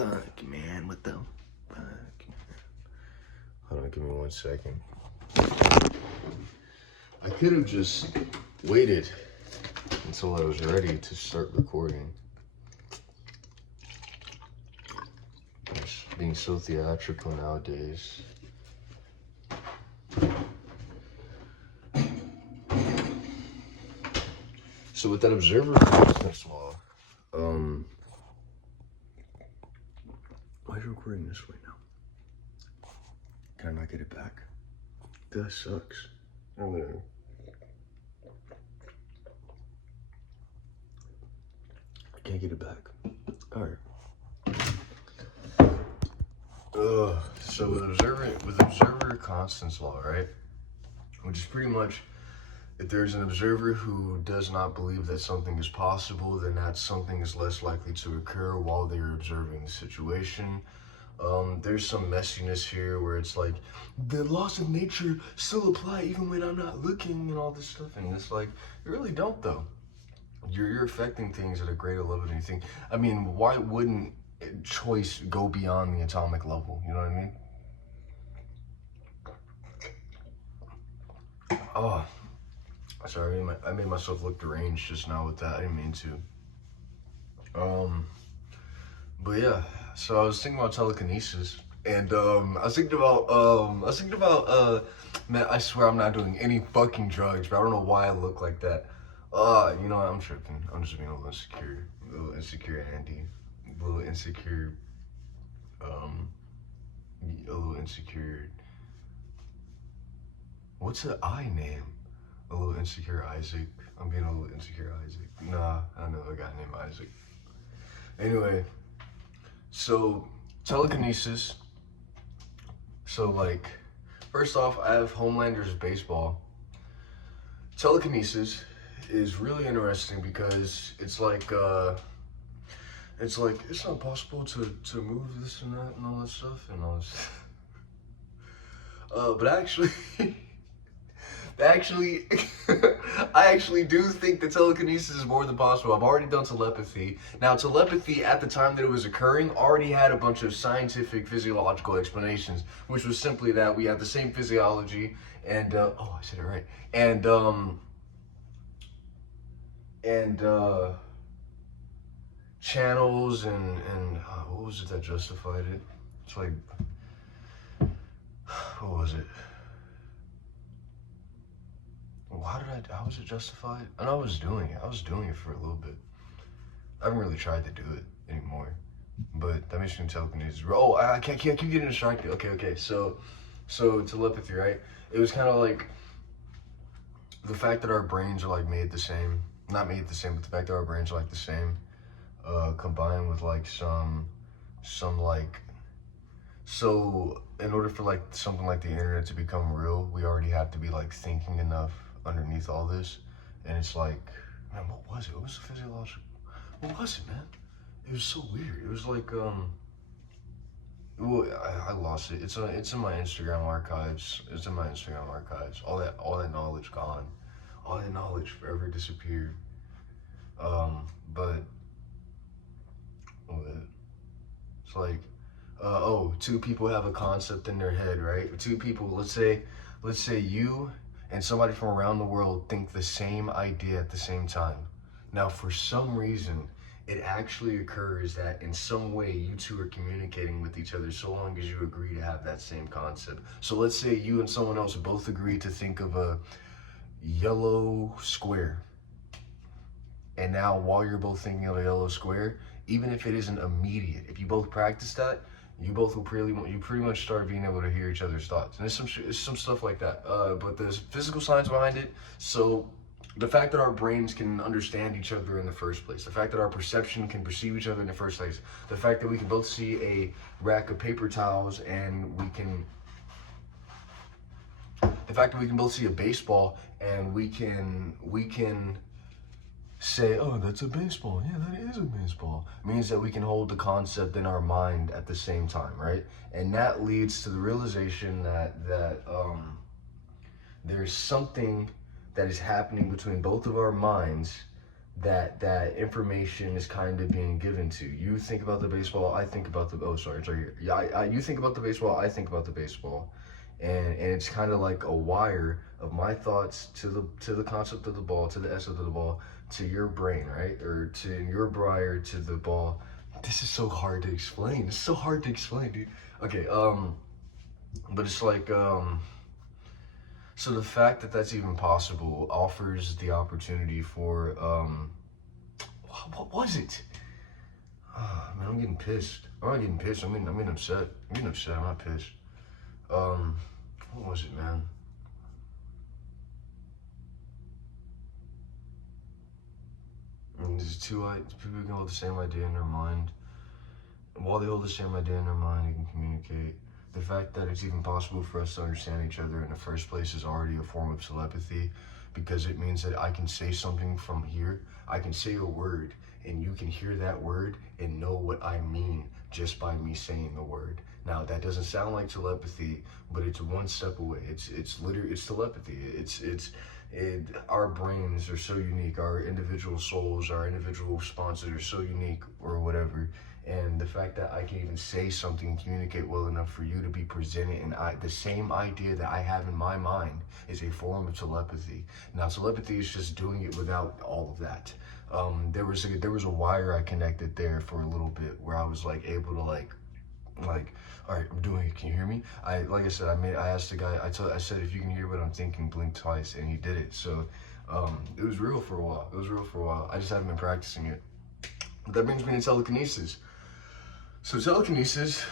fuck, man? What the fuck, man? Hold on, give me 1 second. I could have just waited until I was ready to start recording. Just being so theatrical nowadays. So with that observer consciousness law, why is it recording this way now? Can I not get it back? That sucks. Oh, there. I can't get it back. All right. So with observer constants law, right? Which is pretty much, if there's an observer who does not believe that something is possible, then that something is less likely to occur while they're observing the situation. There's some messiness here where it's like, the laws of nature still apply even when I'm not looking and all this stuff. And it's like, you really don't though. You're affecting things at a greater level than you think. I mean, why wouldn't choice go beyond the atomic level? You know what I mean? Oh, sorry, I made myself look deranged just now with that. I didn't mean to. But yeah, so I was thinking about telekinesis, and I was thinking about, man, I swear I'm not doing any fucking drugs, but I don't know why I look like that. You know what, I'm tripping. I'm just being a little insecure Andy, a little insecure, what's an I name? A little insecure Isaac. I'm being a little insecure Isaac. Nah, I know a guy named Isaac. Anyway, so telekinesis. So like, first off, I have Homelander's baseball. Telekinesis is really interesting because it's like it's not possible to move this and that and all that stuff and all this. But actually. I actually do think that telekinesis is more than possible. I've already done telepathy. Now, telepathy at the time that it was occurring already had a bunch of scientific, physiological explanations, which was simply that we have the same physiology and, oh, I said it right. And channels and what was it that justified it? It's like, what was it? How was it justified? I know I was doing it for a little bit. I haven't really tried to do it anymore, but that makes me telekinesis. Oh, I keep getting distracted. Okay. So telepathy, right? It was kind of like the fact that our brains are like made the same. Not made the same, but the fact that our brains are like the same, combined with like some like, so in order for like something like the internet to become real, we already have to be like thinking enough underneath all this. And it's like, man, what was it? What was the physiological? What was it, man? It was so weird. It was like, well, I lost it. It's in my Instagram archives. All that knowledge gone. All that knowledge forever disappeared. But it's like, two people have a concept in their head, right? Two people, let's say you and somebody from around the world think the same idea at the same time. Now, for some reason, it actually occurs that in some way you two are communicating with each other so long as you agree to have that same concept. So let's say you and someone else both agree to think of a yellow square. And now while you're both thinking of a yellow square, even if it isn't immediate, if you both practice that, you pretty much start being able to hear each other's thoughts. And it's some stuff like that. But there's physical science behind it. So the fact that our brains can understand each other in the first place, the fact that our perception can perceive each other in the first place, the fact that we can both see a rack of paper towels and the fact that we can both see a baseball and we can say, oh, that's a baseball. Yeah, that is a baseball. Means that we can hold the concept in our mind at the same time, right? And that leads to the realization that there's something that is happening between both of our minds that information is kind of being given to you. Think about the baseball, I think about the, oh sorry, yeah, you think about the baseball, I think about the baseball, and it's kind of like a wire of my thoughts to the concept of the ball, to the essence of the ball, to your brain, right, or to your brain, to the ball. This is so hard to explain. It's so hard to explain, dude. Okay, but it's like so the fact that that's even possible offers the opportunity for what was it? Man, I'm getting pissed. I'm not getting pissed. I'm getting upset. I'm getting upset. I'm not pissed. What was it, man? I mean, there's people can hold the same idea in their mind. And while they hold the same idea in their mind, they can communicate. The fact that it's even possible for us to understand each other in the first place is already a form of telepathy, because it means that I can say something from here. I can say a word, and you can hear that word and know what I mean just by me saying the word. Now, that doesn't sound like telepathy, but it's one step away. It's literally, it's telepathy. Our brains are so unique. Our individual souls, our individual responses are so unique, or whatever. And the fact that I can even say something and communicate well enough for you to be presented, and the same idea that I have in my mind is a form of telepathy. Now, telepathy is just doing it without all of that. There was a wire I connected there for a little bit where I was like able to like, all right, I'm doing it. Can you hear me? Like I said, I asked the guy. I said, if you can hear what I'm thinking, blink twice, and he did it. So it was real for a while. It was real for a while. I just haven't been practicing it. But that brings me to telekinesis. So telekinesis,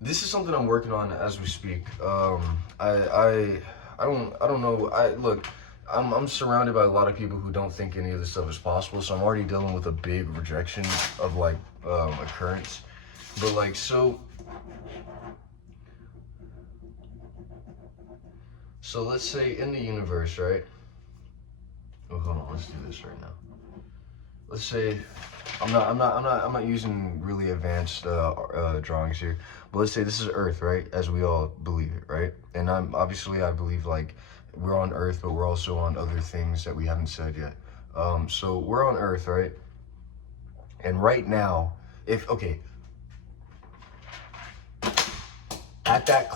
this is something I'm working on as we speak. I don't know. Look, I'm surrounded by a lot of people who don't think any of this stuff is possible. So I'm already dealing with a big rejection of like occurrence. But like, so let's say in the universe, right? Oh, hold on. Let's do this right now. Let's say I'm not using really advanced drawings here, but let's say this is Earth, right? As we all believe it, right? And I believe like we're on Earth, but we're also on other things that we haven't said yet. So we're on Earth, right? And right now, at that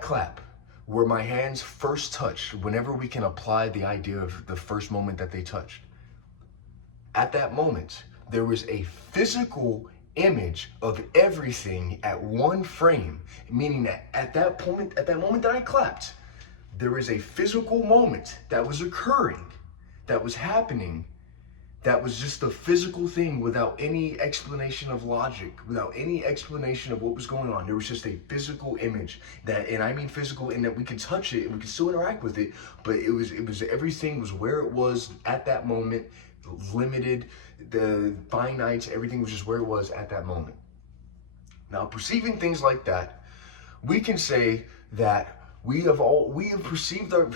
clap, where my hands first touched, whenever we can apply the idea of the first moment that they touched, at that moment, there was a physical image of everything at one frame, meaning that at that moment that I clapped, there was a physical moment that was occurring, that was happening, that was just a physical thing without any explanation of logic, without any explanation of what was going on. There was just a physical image that, and I mean physical in that we could touch it and we could still interact with it, but it was everything was where it was at that moment, limited, the finite, everything was just where it was at that moment. Now, perceiving things like that, we can say that we have perceived our,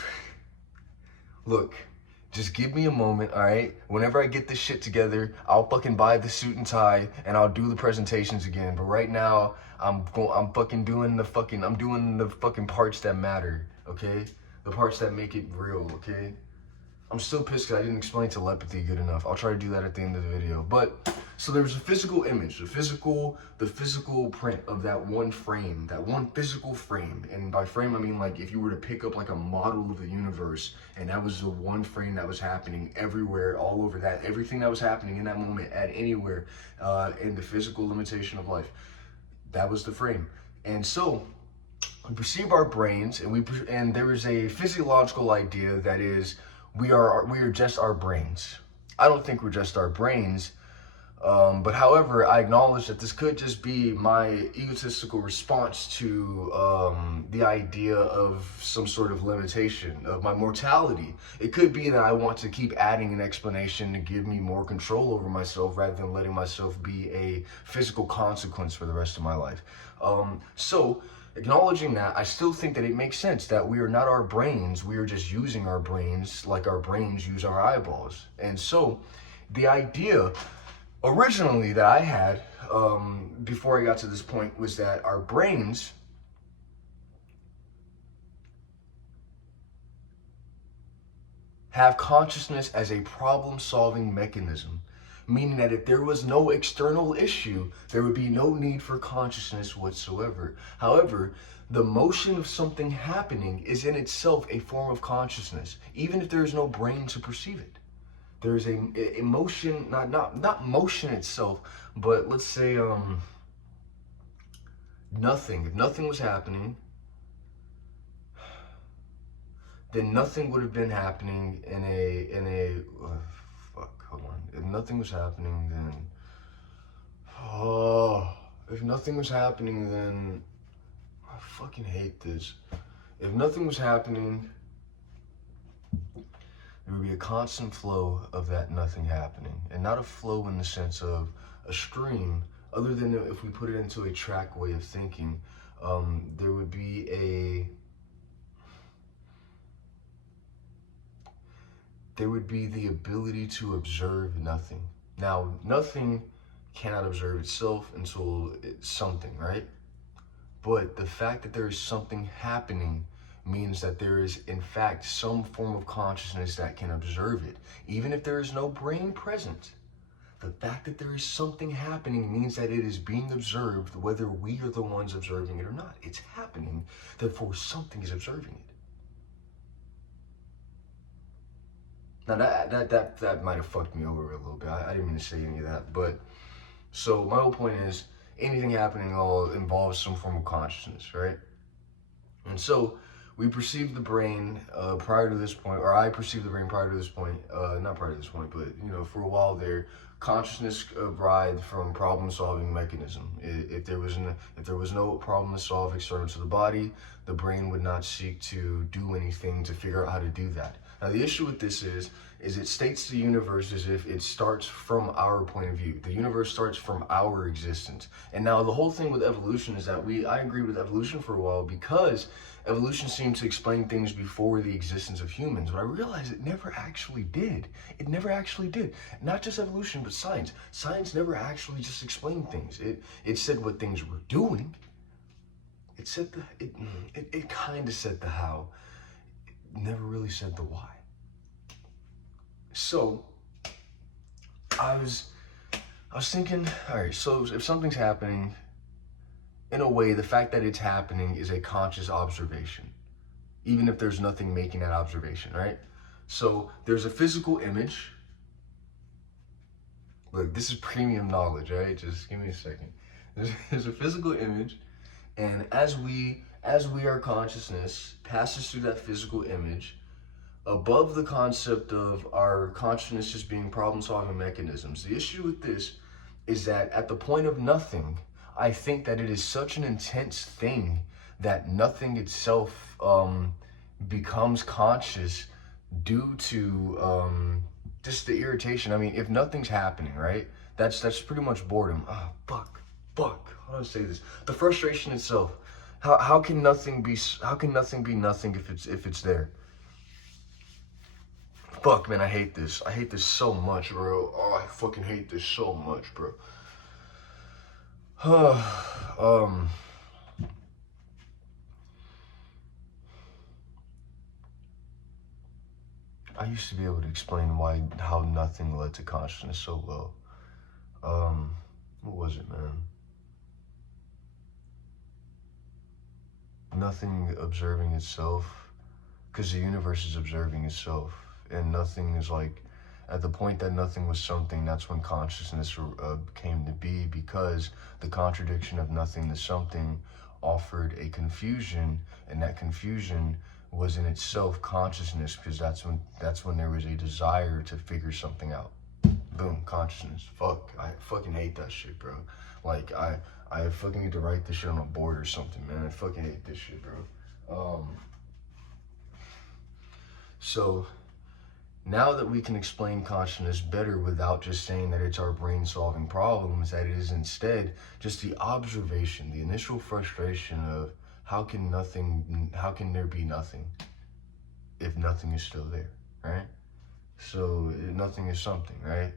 look, just give me a moment, all right? Whenever I get this shit together, I'll fucking buy the suit and tie and I'll do the presentations again. But right now, I'm doing the fucking parts that matter, okay? The parts that make it real, okay? I'm still pissed because I didn't explain telepathy good enough. I'll try to do that at the end of the video. But, so there was a physical image, the physical print of that one frame, that one physical frame. And by frame, I mean like if you were to pick up like a model of the universe, and that was the one frame that was happening everywhere, all over that, everything that was happening in that moment at anywhere, in the physical limitation of life. That was the frame. And so, we perceive our brains, and there is a physiological idea that is, we are just our brains. I don't think we're just our brains, but however, I acknowledge that this could just be my egotistical response to the idea of some sort of limitation of my mortality. It could be that I want to keep adding an explanation to give me more control over myself rather than letting myself be a physical consequence for the rest of my life. So, acknowledging that, I still think that it makes sense that we are not our brains, we are just using our brains like our brains use our eyeballs. And so, the idea originally that I had, before I got to this point, was that our brains have consciousness as a problem-solving mechanism, meaning that if there was no external issue, there would be no need for consciousness whatsoever. However, the motion of something happening is in itself a form of consciousness, even if there is no brain to perceive it. There's a emotion, not motion itself, but let's say nothing. If nothing was happening, then nothing would have been happening in a fuck, hold on. If nothing was happening, then if nothing was happening, then I fucking hate this. If nothing was happening, there would be a constant flow of that nothing happening, and not a flow in the sense of a stream, other than if we put it into a track way of thinking. There would be the ability to observe nothing. Now, nothing cannot observe itself until it's something, right? But the fact that there is something happening means that there is, in fact, some form of consciousness that can observe it. Even if there is no brain present, the fact that there is something happening means that it is being observed, whether we are the ones observing it or not. It's happening, therefore something is observing it. Now that might have fucked me over a little bit. I didn't mean to say any of that, but so my whole point is anything happening at all involves some form of consciousness, right? And so we perceive the brain prior to this point, or I perceived the brain prior to this point, not prior to this point, but for a while there, consciousness derived from problem-solving mechanism. If there was no problem to solve external to the body, the brain would not seek to do anything to figure out how to do that. Now the issue with this is it states the universe as if it starts from our point of view. The universe starts from our existence. And now the whole thing with evolution is that I agreed with evolution for a while because evolution seemed to explain things before the existence of humans, but I realized it never actually did. It never actually did. Not just evolution, but science. Science never actually just explained things. It said what things were doing. It said it kind of said the how. It never really said the why. So I was thinking, all right, so if something's happening, in a way, the fact that it's happening is a conscious observation, even if there's nothing making that observation, right? So there's a physical image. Look, this is premium knowledge, right? Just give me a second. There's a physical image, and as our consciousness passes through that physical image, above the concept of our consciousness as being problem-solving mechanisms, the issue with this is that at the point of nothing, I think that it is such an intense thing that nothing itself becomes conscious due to just the irritation. I mean, if nothing's happening, right? That's pretty much boredom. Oh, fuck. How do I say this? The frustration itself. How can nothing be nothing if it's there? Fuck, man, I hate this. I hate this so much, bro. Oh, I fucking hate this so much, bro. I used to be able to explain how nothing led to consciousness so well. What was it, man? Nothing observing itself, because the universe is observing itself, and nothing is like, at the point that nothing was something, that's when consciousness came to be, because the contradiction of nothing to something offered a confusion, and that confusion was in itself consciousness, because that's when there was a desire to figure something out. Boom, consciousness. Fuck, I fucking hate that shit, bro. Like, I fucking need to write this shit on a board or something, man. I fucking hate this shit, bro. So now that we can explain consciousness better without just saying that it's our brain solving problems, that it is instead just the observation, the initial frustration of how can there be nothing if nothing is still there, right? So nothing is something, right?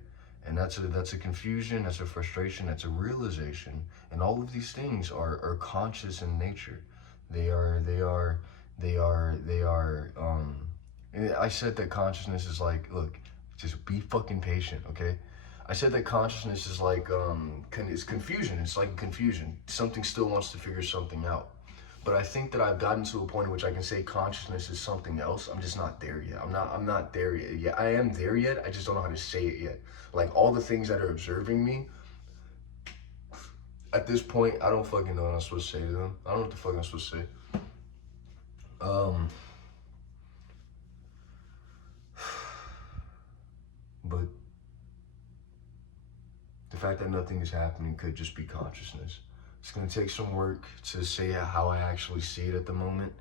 And that's a confusion, that's a frustration, that's a realization, and all of these things are conscious in nature. They are And I said that consciousness is like, look, just be fucking patient, okay? I said that consciousness is like, it's confusion. It's like confusion. Something still wants to figure something out. But I think that I've gotten to a point in which I can say consciousness is something else. I'm just not there yet. I'm not there yet. Yeah, I am there yet. I just don't know how to say it yet. Like all the things that are observing me, at this point, I don't fucking know what I'm supposed to say to them. I don't know what the fuck I'm supposed to say. But the fact that nothing is happening could just be consciousness. It's gonna take some work to say how I actually see it at the moment.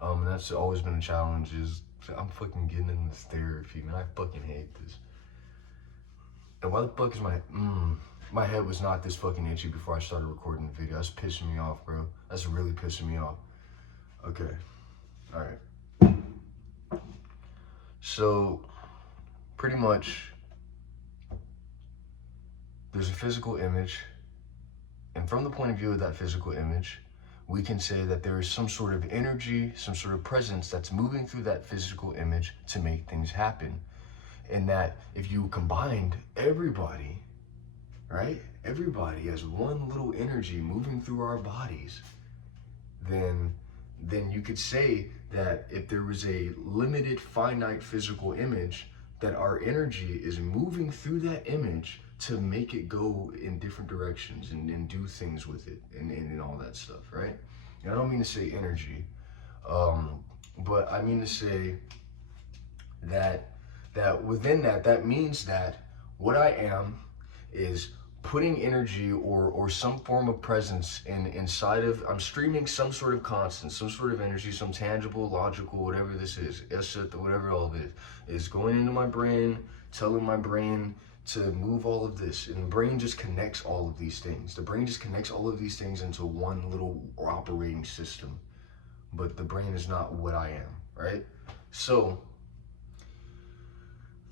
And that's always been a challenge, is I'm fucking getting in this therapy, man. I fucking hate this. And why the fuck is my head was not this fucking itchy before I started recording the video. That's pissing me off, bro. That's really pissing me off. Okay, all right. So, pretty much, there's a physical image, and from the point of view of that physical image, we can say that there is some sort of energy, some sort of presence that's moving through that physical image to make things happen. And that if you combined everybody, right? Everybody as one little energy moving through our bodies, then you could say that if there was a limited, finite physical image, that our energy is moving through that image to make it go in different directions and do things with it and all that stuff, right? And I don't mean to say energy, but I mean to say that within that means that what I am is putting energy or some form of presence inside of, I'm streaming some sort of constant, some sort of energy, some tangible, logical, whatever this is, whatever all of it is going into my brain, telling my brain to move all of this. And the brain just connects all of these things. The brain just connects all of these things into one little operating system. But the brain is not what I am, right? So,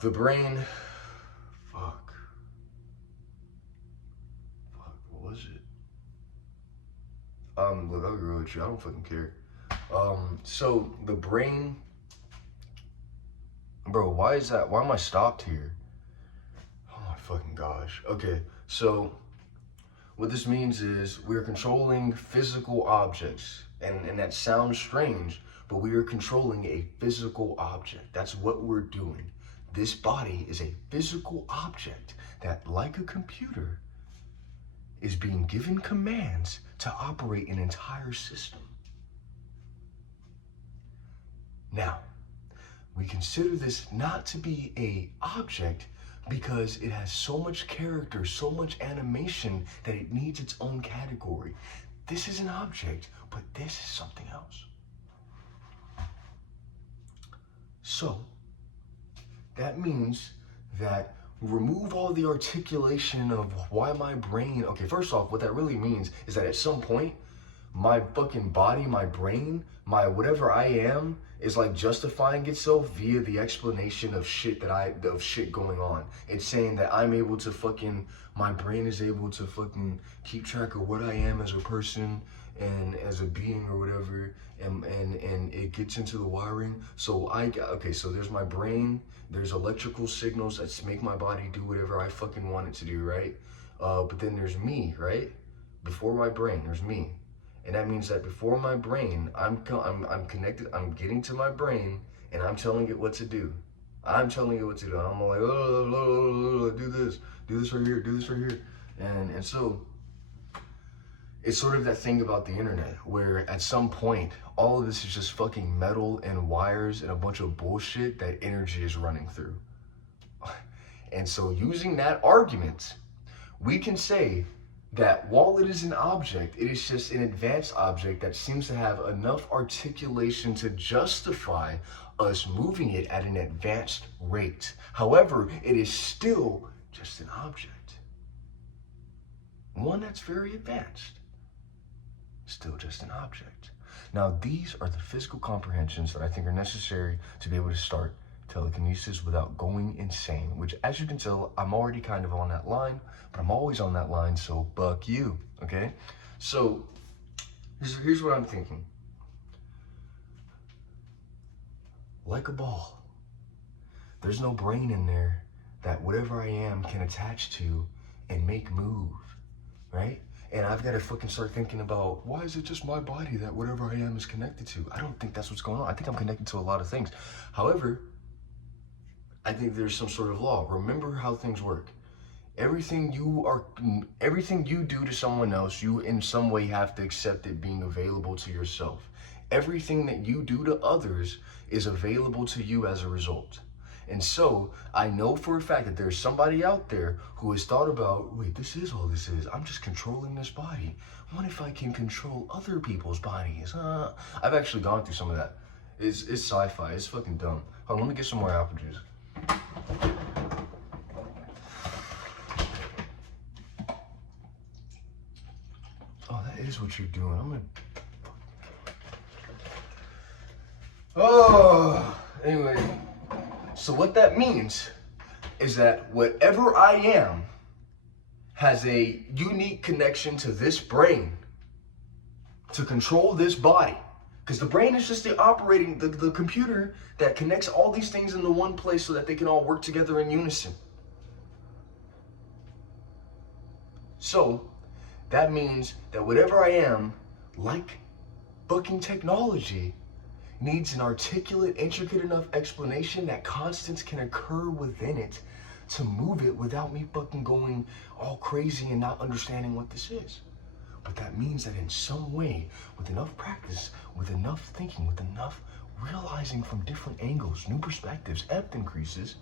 the brain, fuck, what was it? Look, I'll agree with you, I don't fucking care. So the brain, bro, why am I stopped here? Oh my fucking gosh. Okay, so what this means is we're controlling physical objects, and that sounds strange, but we are controlling a physical object. That's what we're doing. This body is a physical object that, like a computer, is being given commands to operate an entire system. Now, we consider this not to be an object because it has so much character, so much animation that it needs its own category. This is an object, but this is something else. So, that means that remove all the articulation of why my brain, okay, first off, what that really means is that at some point, my fucking body, my brain, my whatever I am is like justifying itself via the explanation of shit going on. It's saying that I'm able to fucking, my brain is able to fucking keep track of what I am as a person and as a being or whatever, and it gets into the wiring. So so there's my brain, there's electrical signals that make my body do whatever I fucking want it to do, right? But then there's me, right? Before my brain, there's me. And that means that before my brain, I'm connected, I'm getting to my brain, and I'm telling it what to do. I'm telling it what to do. I'm like, oh, do this right here, do this right here. And so, it's sort of that thing about the internet, where at some point, all of this is just fucking metal and wires and a bunch of bullshit that energy is running through. And so using that argument, we can say that while it is an object, it is just an advanced object that seems to have enough articulation to justify us moving it at an advanced rate. However, it is still just an object. One that's very advanced. Still just an object. Now, these are the physical comprehensions that I think are necessary to be able to start telekinesis without going insane, which, as you can tell, I'm already kind of on that line, but I'm always on that line, so fuck you, okay? So, here's what I'm thinking. like a ball. There's no brain in there that whatever I am can attach to and make move, right? And I've got to fucking start thinking about, why is it just my body that whatever I am is connected to? I don't think that's what's going on. I think I'm connected to a lot of things. However, I think there's some sort of law. Remember how things work. Everything you do to someone else, you in some way have to accept it being available to yourself. Everything that you do to others is available to you as a result. And so I know for a fact that there's somebody out there who has thought about, wait, this is all this is. I'm just controlling this body. What if I can control other people's bodies? I've actually gone through some of that. It's sci-fi. It's fucking dumb. Hold on, let me get some more apple juice. Oh, that is what you're doing. I'm gonna... Oh, anyway. So what that means is that whatever I am has a unique connection to this brain to control this body. Because the brain is just the computer that connects all these things into one place so that they can all work together in unison. So that means that whatever I am, like fucking technology, needs an articulate, intricate enough explanation that constants can occur within it to move it without me fucking going all crazy and not understanding what this is. But that means that in some way, with enough practice, with enough thinking, with enough realizing from different angles, new perspectives, depth increases,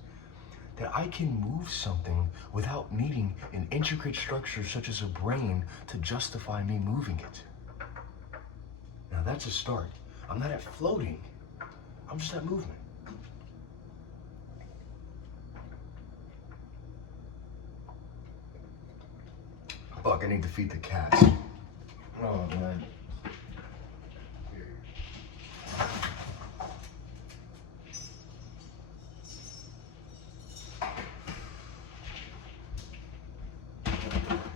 that I can move something without needing an intricate structure such as a brain to justify me moving it. Now that's a start. I'm not at floating, I'm just at movement. Fuck, I need to feed the cats. Oh, man.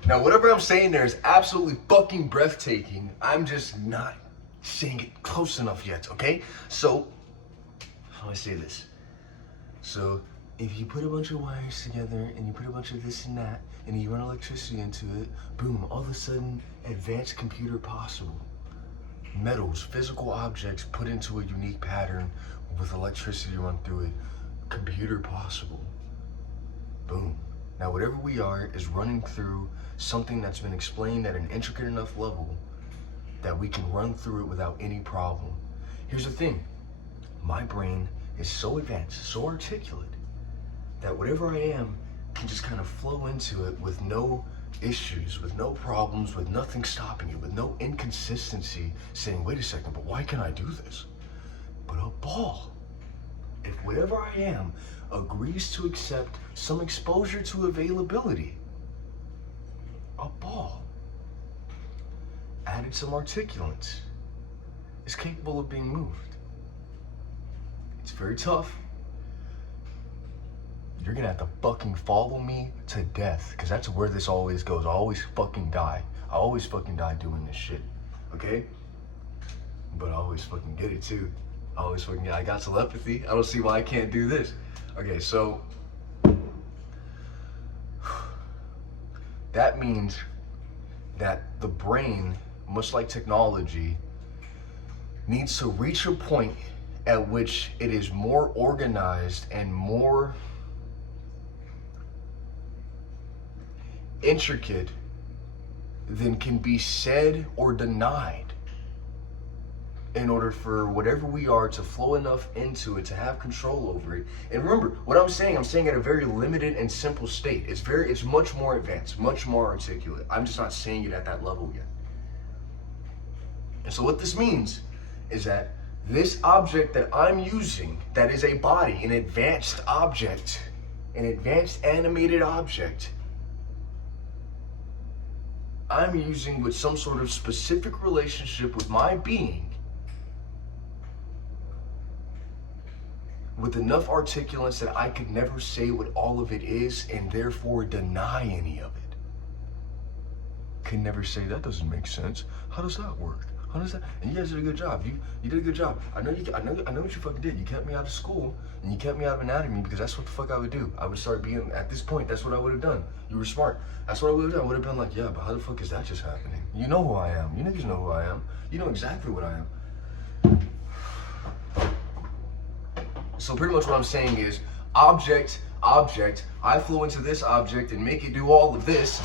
Now, whatever I'm saying there is absolutely fucking breathtaking. I'm just not saying it close enough yet, okay? So, how do I say this? So, if you put a bunch of wires together and you put a bunch of this and that and you run electricity into it, boom, all of a sudden, advanced computer possible. Metals, physical objects put into a unique pattern with electricity run through it, computer possible. Boom. Now, whatever we are is running through something that's been explained at an intricate enough level that we can run through it without any problem. Here's the thing, my brain is so advanced, so articulate, that whatever I am can just kind of flow into it with no issues, with no problems, with nothing stopping it, with no inconsistency saying, wait a second, but why can't I do this? But a ball, if whatever I am agrees to accept some exposure to availability, a ball, added some articulants, is capable of being moved. It's very tough. You're gonna have to fucking follow me to death, because that's where this always goes. I always fucking die. I always fucking die doing this shit, okay? But I always fucking get it too. I got telepathy. I don't see why I can't do this. Okay, so that means that the brain, much like technology, needs to reach a point at which it is more organized and more intricate than can be said or denied in order for whatever we are to flow enough into it, to have control over it. And remember, what I'm saying at a very limited and simple state. It's much more advanced, much more articulate. I'm just not saying it at that level yet. And so what this means is that this object that I'm using, that is a body, an advanced object, an advanced animated object, I'm using with some sort of specific relationship with my being, with enough articulants that I could never say what all of it is and therefore deny any of it. Can never say, that doesn't make sense. How does that work? Understand? And you guys did a good job. You did a good job. I know what you fucking did. You kept me out of school and you kept me out of anatomy because that's what the fuck I would do. I would start being, at this point, that's what I would have done. You were smart. That's what I would have done. I would have been like, yeah, but how the fuck is that just happening? You know who I am. You niggas know who I am. You know exactly what I am. So pretty much what I'm saying is, object, I flow into this object and make it do all of this.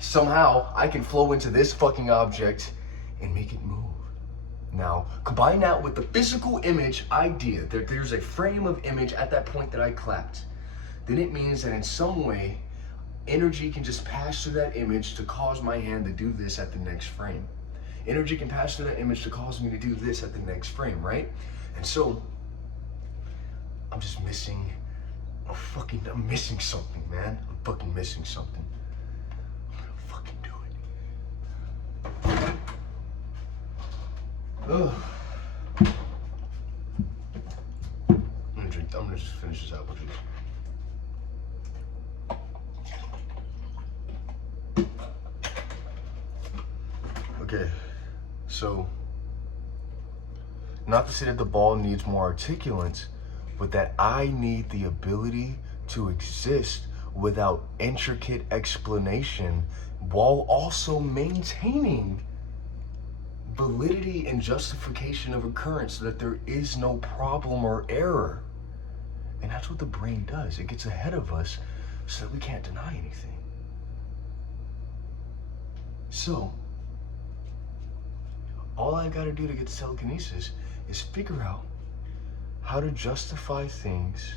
Somehow, I can flow into this fucking object and make it move. Now, combine that with the physical image idea, that there's a frame of image at that point that I clapped. Then it means that in some way, energy can just pass through that image to cause my hand to do this at the next frame. Energy can pass through that image to cause me to do this at the next frame, right? And so, I'm just missing, I'm missing something, man. I'm fucking missing something. I'm gonna fucking do it. Ugh. I'm gonna just finish this apple juice. Okay, so, not to say that the ball needs more articulants, but that I need the ability to exist without intricate explanation while also maintaining validity and justification of occurrence so that there is no problem or error. And that's what the brain does. It gets ahead of us so that we can't deny anything. So, all I gotta do to get to telekinesis is figure out how to justify things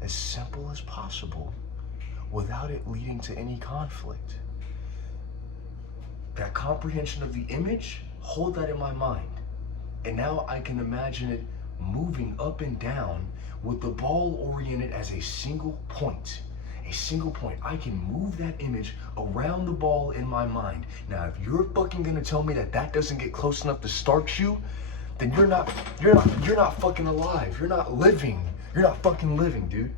as simple as possible without it leading to any conflict. That comprehension of the image, hold that in my mind. And now I can imagine it moving up and down with the ball oriented as a single point. A single point. I can move that image around the ball in my mind. Now, if you're fucking gonna tell me that that doesn't get close enough to start you, then you're not fucking alive. You're not living. You're not fucking living, dude.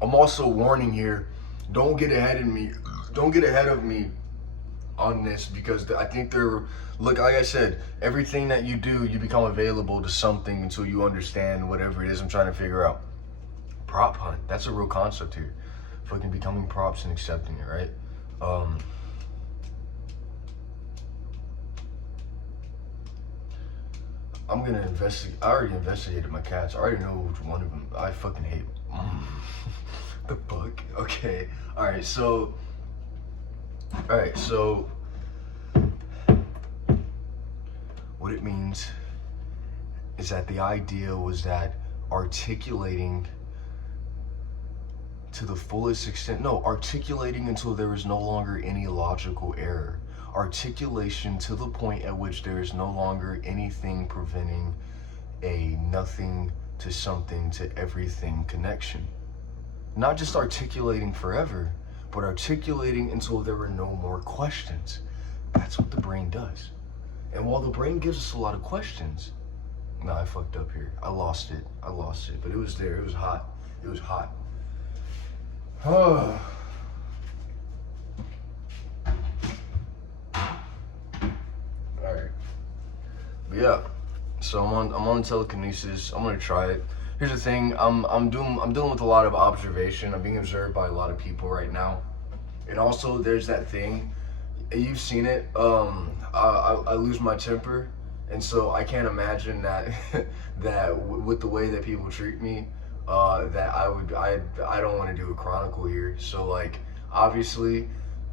I'm also warning here, don't get ahead of me. Don't get ahead of me on this, because I think look, like I said, everything that you do, you become available to something until you understand whatever it is I'm trying to figure out. Prop hunt, that's a real concept here. Fucking becoming props and accepting it, right? I'm gonna investigate. I already investigated my cats. I already know which one of them. I fucking hate the fuck. Okay. All right. So what it means is that the idea was that articulating to the fullest extent, articulating until there is no longer any logical error. Articulation to the point at which there is no longer anything preventing a nothing to something to everything connection. Not just articulating forever, but articulating until there are no more questions. That's what the brain does. And while the brain gives us a lot of questions, no, I fucked up here. I lost it, but it was there. It was hot. Oh. Alright. But yeah. So I'm on telekinesis. I'm gonna try it. Here's the thing, I'm dealing with a lot of observation. I'm being observed by a lot of people right now. And also there's that thing, you've seen it, I lose my temper, and so I can't imagine that with the way that people treat me, that I don't want to do a chronicle here. So like, obviously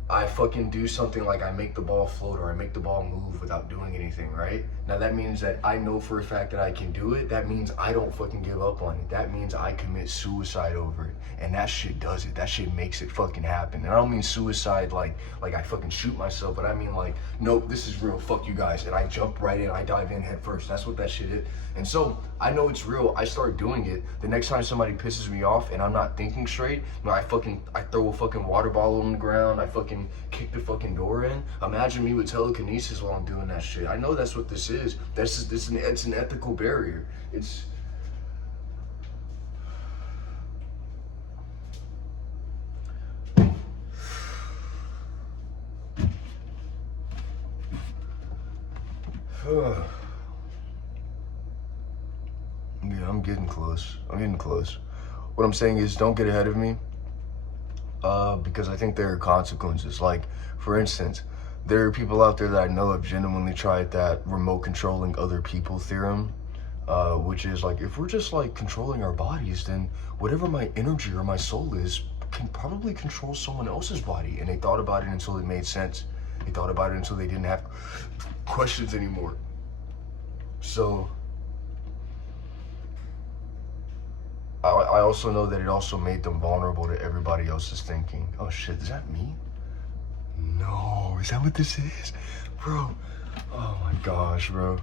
I fucking do something like I make the ball float or I make the ball move without doing anything, right? Now that means that I know for a fact that I can do it. That means I don't fucking give up on it. That means I commit suicide over it. And that shit does it. That shit makes it fucking happen. And I don't mean suicide like I fucking shoot myself, but I mean like, nope, this is real, fuck you guys. And I jump right in, I dive in head first. That's what that shit is. And so I know it's real. I start doing it. The next time somebody pisses me off and I'm not thinking straight, I throw a fucking water bottle on the ground. I fucking kick the fucking door in. Imagine me with telekinesis while I'm doing that shit. I know that's what this is. It's an ethical barrier. Yeah, I'm getting close. What I'm saying is, don't get ahead of me. Because I think there are consequences. Like, for instance, there are people out there that I know have genuinely tried that remote controlling other people theorem, which is like, if we're just like controlling our bodies, then whatever my energy or my soul is can probably control someone else's body. And they thought about it until it made sense. They thought about it until they didn't have questions anymore. So I also know that it also made them vulnerable to everybody else's thinking. Oh shit, is that me? No, is that what this is? Bro, oh my gosh, bro.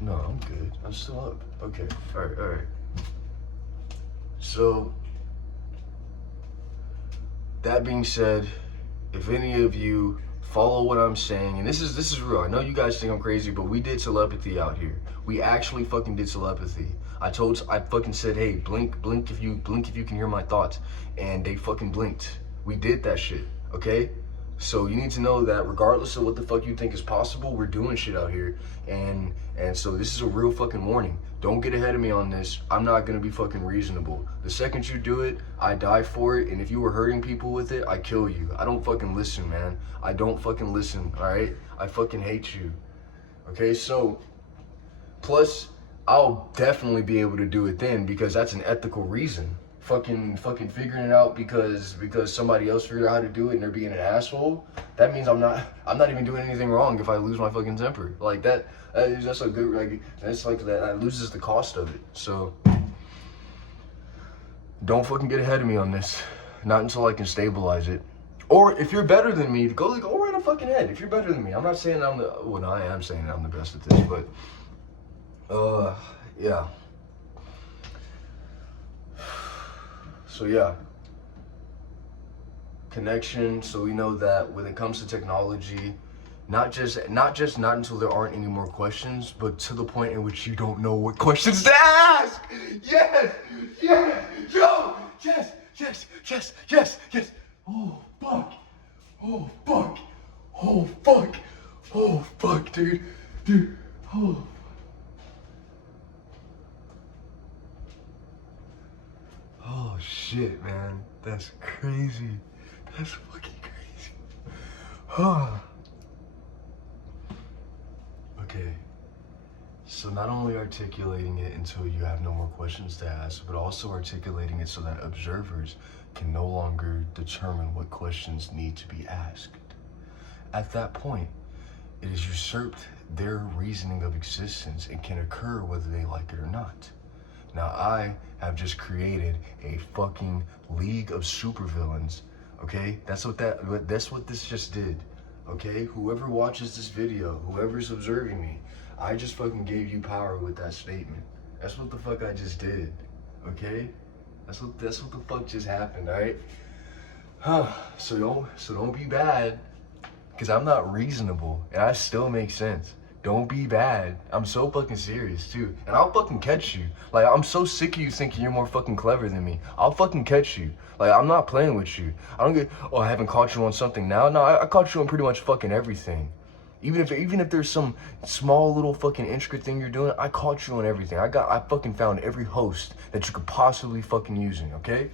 No, I'm good. I'm still up. Okay, all right. So, that being said, if any of you follow what I'm saying, and this is real. I know you guys think I'm crazy, but we did telepathy out here. We actually fucking did telepathy. I fucking said, hey, blink if you can hear my thoughts, and they fucking blinked. We did that shit, okay? So you need to know that regardless of what the fuck you think is possible, we're doing shit out here, and so this is a real fucking warning. Don't get ahead of me on this. I'm not gonna be fucking reasonable. The second you do it, I die for it, and if you were hurting people with it, I kill you. I don't fucking listen, man. I don't fucking listen, all right? I fucking hate you, okay? So, plus, I'll definitely be able to do it then because that's an ethical reason. Fucking figuring it out because somebody else figured out how to do it and they're being an asshole. That means I'm not even doing anything wrong if I lose my fucking temper. Like that's a good, like, that's like that loses the cost of it. So don't fucking get ahead of me on this. Not until I can stabilize it. Or if you're better than me, go right on fucking ahead. If you're better than me, I'm not saying I am saying I'm the best at this, but yeah. So yeah, connection. So we know that when it comes to technology, not until there aren't any more questions, but to the point in which you don't know what questions to ask. Yes, yo, yes. Oh fuck, dude. Oh shit, man. That's crazy. That's fucking crazy. Okay. So not only articulating it until you have no more questions to ask, but also articulating it so that observers can no longer determine what questions need to be asked. At that point, it has usurped their reasoning of existence and can occur whether they like it or not. Now I have just created a fucking league of supervillains, okay? That's what this just did, okay? Whoever watches this video, whoever's observing me, I just fucking gave you power with that statement. That's what the fuck I just did, okay? That's what the fuck just happened, all right? So don't be bad, because I'm not reasonable, and I still make sense. Don't be bad. I'm so fucking serious, too. And I'll fucking catch you. Like, I'm so sick of you thinking you're more fucking clever than me. I'll fucking catch you. Like, I'm not playing with you. I don't get, oh, I haven't caught you on something now. No, I caught you on pretty much fucking everything. Even if there's some small little fucking intricate thing you're doing, I caught you on everything. I fucking found every host that you could possibly fucking using, okay?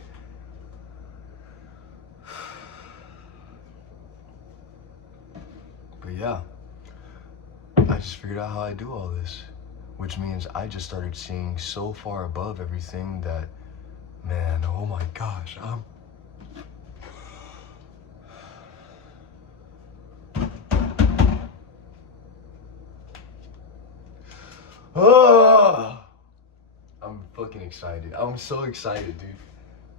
But yeah. I just figured out how I do all this, which means I just started seeing so far above everything that, man, oh my gosh, I'm fucking excited. I'm so excited, dude.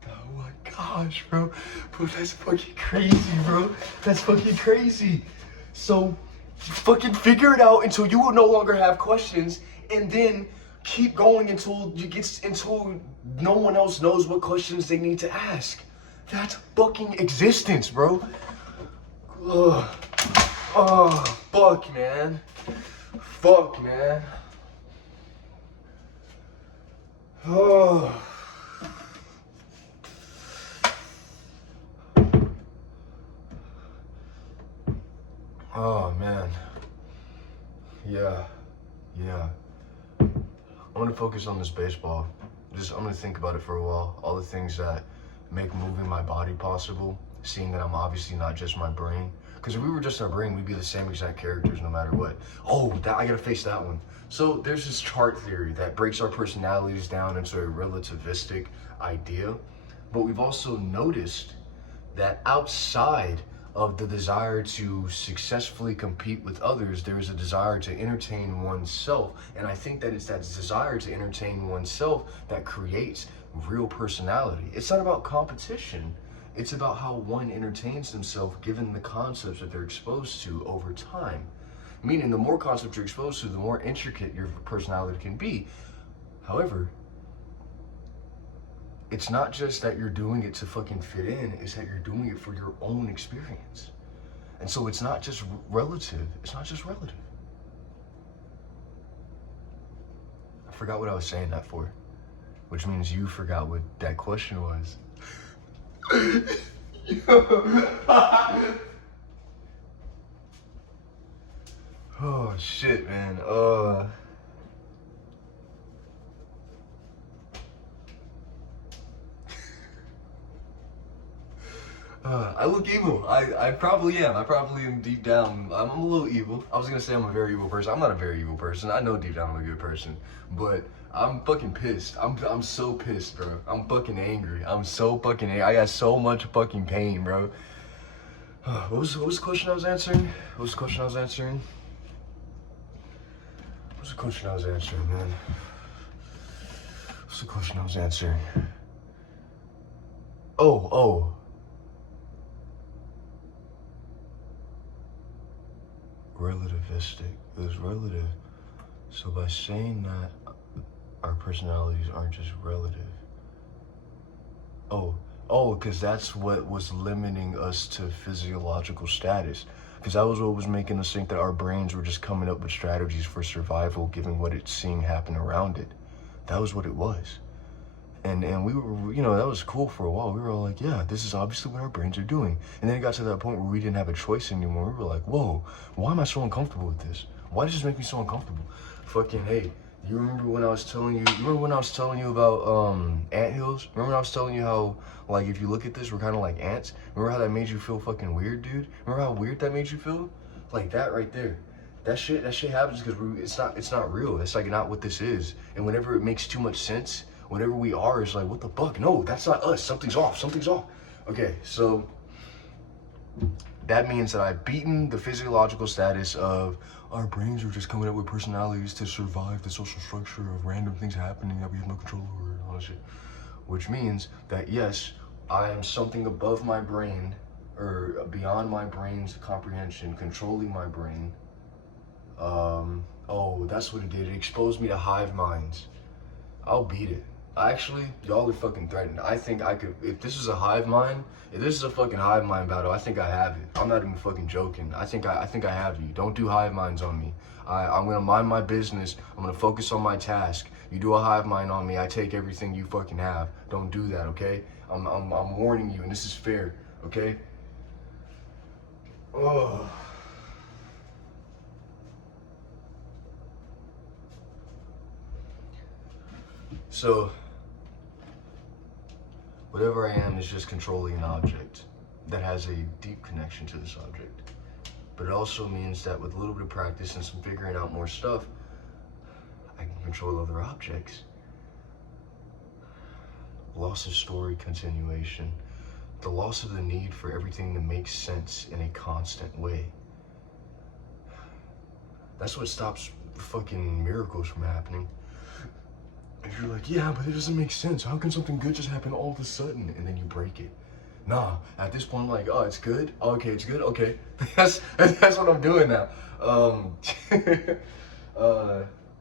Oh my gosh, bro. Bro, that's fucking crazy, bro. That's fucking crazy. So, fucking figure it out until you will no longer have questions, and then keep going until no one else knows what questions they need to ask. That's fucking existence, bro. Ugh. Oh, fuck, man. Oh. Oh, man. Yeah. I'm gonna focus on this baseball. I'm gonna think about it for a while. All the things that make moving my body possible, seeing that I'm obviously not just my brain. Because if we were just our brain, we'd be the same exact characters no matter what. Oh, I gotta face that one. So there's this chart theory that breaks our personalities down into a relativistic idea. But we've also noticed that outside of the desire to successfully compete with others, there is a desire to entertain oneself. And I think that it's that desire to entertain oneself that creates real personality. It's not about competition. It's about how one entertains themselves given the concepts that they're exposed to over time. Meaning the more concepts you're exposed to, the more intricate your personality can be. However, it's not just that you're doing it to fucking fit in, it's that you're doing it for your own experience. And so it's not just relative. It's not just relative. I forgot what I was saying that for, which means you forgot what that question was. Oh shit, man. I look evil. I probably am. I probably am deep down. I'm a little evil. I was gonna say I'm a very evil person. I'm not a very evil person. I know deep down I'm a good person. But I'm fucking pissed. I'm so pissed, bro. I'm fucking angry. I'm so fucking angry. I got so much fucking pain, bro. What was the question I was answering? What was the question I was answering? What's the question I was answering, man? What's the question I was answering? Oh. Relativistic. It was relative. So by saying that our personalities aren't just relative. Because that's what was limiting us to physiological status. Because that was what was making us think that our brains were just coming up with strategies for survival, given what it's seeing happen around it. That was what it was. And we were, that was cool for a while. We were all like, yeah, this is obviously what our brains are doing. And then it got to that point where we didn't have a choice anymore. We were like, whoa, why am I so uncomfortable with this? Why does this make me so uncomfortable? Fucking, hey, you remember when I was telling you about anthills? Remember when I was telling you how, like, if you look at this, we're kind of like ants? Remember how that made you feel fucking weird, dude? Remember how weird that made you feel? Like that right there. That shit happens because it's not real. It's like not what this is. And whenever it makes too much sense, whatever we are is like, what the fuck? No, that's not us. Something's off. Okay, so that means that I've beaten the physiological status of our brains are just coming up with personalities to survive the social structure of random things happening that we have no control over and all that shit. Which means that yes, I am something above my brain or beyond my brain's comprehension, controlling my brain. That's what it did. It exposed me to hive minds. I'll beat it. Actually, y'all are fucking threatened. I think I could, if this is a fucking hive mind battle, I think I have it. I'm not even fucking joking. I think I have you. Don't do hive minds on me. I'm gonna mind my business. I'm gonna focus on my task. You do a hive mind on me, I take everything you fucking have. Don't do that, okay? I'm warning you, and this is fair, okay? Oh. So, whatever I am is just controlling an object that has a deep connection to this object. But it also means that with a little bit of practice and some figuring out more stuff, I can control other objects. Loss of story continuation. The loss of the need for everything to make sense in a constant way. That's what stops fucking miracles from happening. If you're like, yeah, but it doesn't make sense. How can something good just happen all of a sudden? And then you break it. Nah, at this point I'm like, oh, it's good? Oh, okay, it's good? Okay. That's what I'm doing now.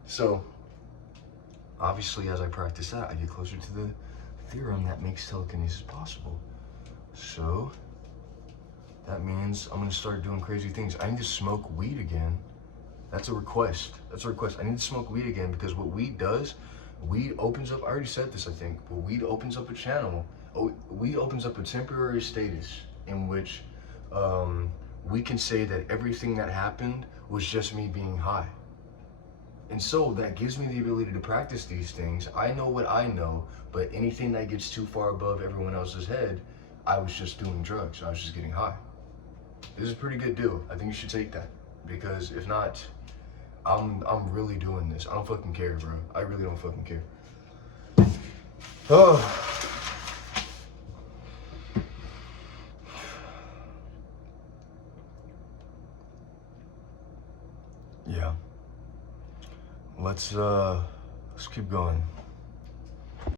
So, obviously as I practice that, I get closer to the theorem that makes telekinesis possible. So, that means I'm gonna start doing crazy things. I need to smoke weed again. That's a request. I need to smoke weed again because what weed does, weed opens up, I already said this I think, but weed opens up a channel. Weed opens up a temporary status in which we can say that everything that happened was just me being high. And so that gives me the ability to practice these things. I know what I know, but anything that gets too far above everyone else's head, I was just doing drugs. I was just getting high. This is a pretty good deal. I think you should take that, because if not, I'm really doing this. I don't fucking care, bro. I really don't fucking care. Oh. Yeah. Let's keep going.